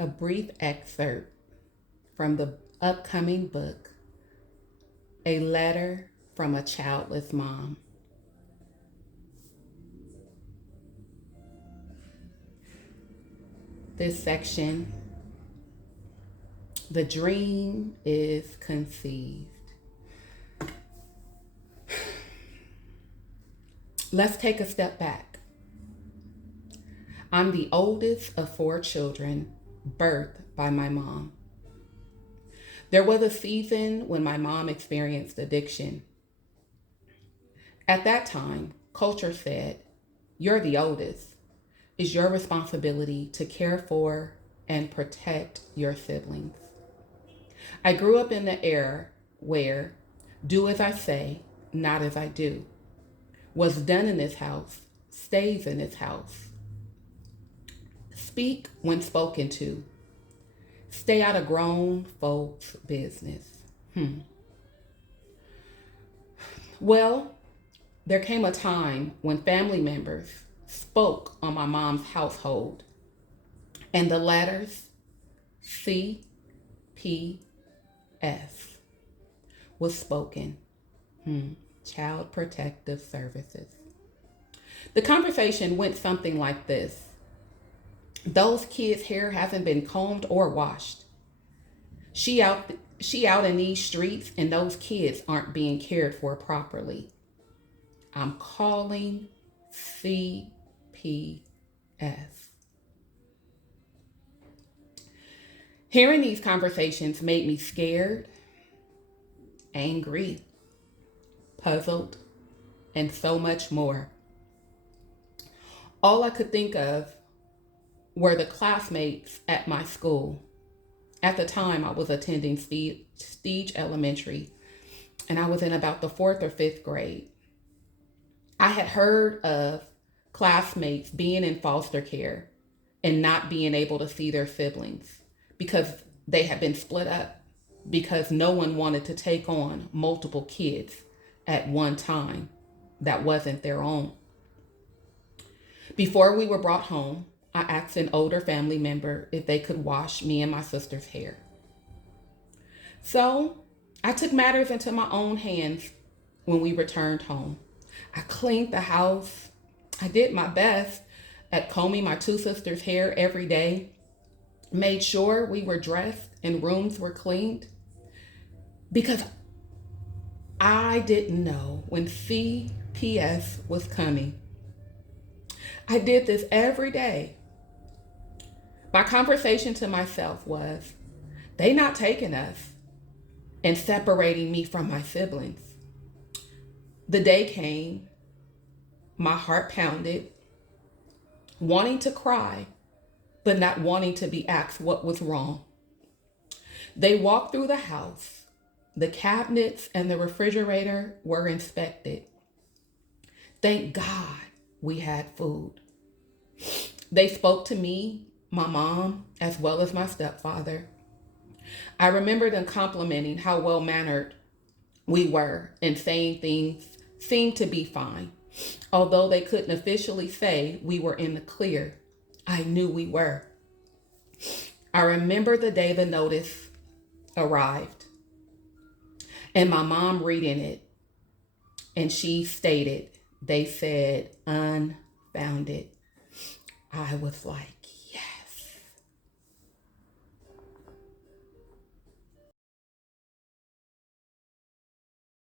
a brief excerpt from the upcoming book, A Letter from a Childless Mom. This section, the dream is conceived. Let's take a step back. I'm the oldest of 4 children, birthed by my mom. There was a season when my mom experienced addiction. At that time, culture said, "You're the oldest. It's your responsibility to care for and protect your siblings." I grew up in the era where do as I say, not as I do. What's done in this house stays in this house. Speak when spoken to. Stay out of grown folks' business. Well, there came a time when family members spoke on my mom's household, and the letters CPS was spoken. Child Protective Services. The conversation went something like this. Those kids' hair hasn't been combed or washed. She out in these streets and those kids aren't being cared for properly. I'm calling CPS. Hearing these conversations made me scared, angry, puzzled, and so much more. All I could think of were the classmates at my school. At the time, I was attending Stige Elementary, and I was in about the 4th or 5th grade. I had heard of classmates being in foster care and not being able to see their siblings because they had been split up, because no one wanted to take on multiple kids at one time that wasn't their own. Before we were brought home, I asked an older family member if they could wash me and my sister's hair. So I took matters into my own hands when we returned home. I cleaned the house. I did my best at combing my 2 sisters' hair every day, made sure we were dressed and rooms were cleaned, because I didn't know when CPS was coming. I did this every day. My conversation to myself was, they not taking us and separating me from my siblings. The day came, my heart pounded, wanting to cry, but not wanting to be asked what was wrong. They walked through the house. The cabinets and the refrigerator were inspected. Thank God we had food. They spoke to me, my mom, as well as my stepfather. I remember them complimenting how well-mannered we were and saying things seemed to be fine. Although they couldn't officially say we were in the clear, I knew we were. I remember the day the notice arrived and my mom reading it, and she stated, they said unfounded. I was like,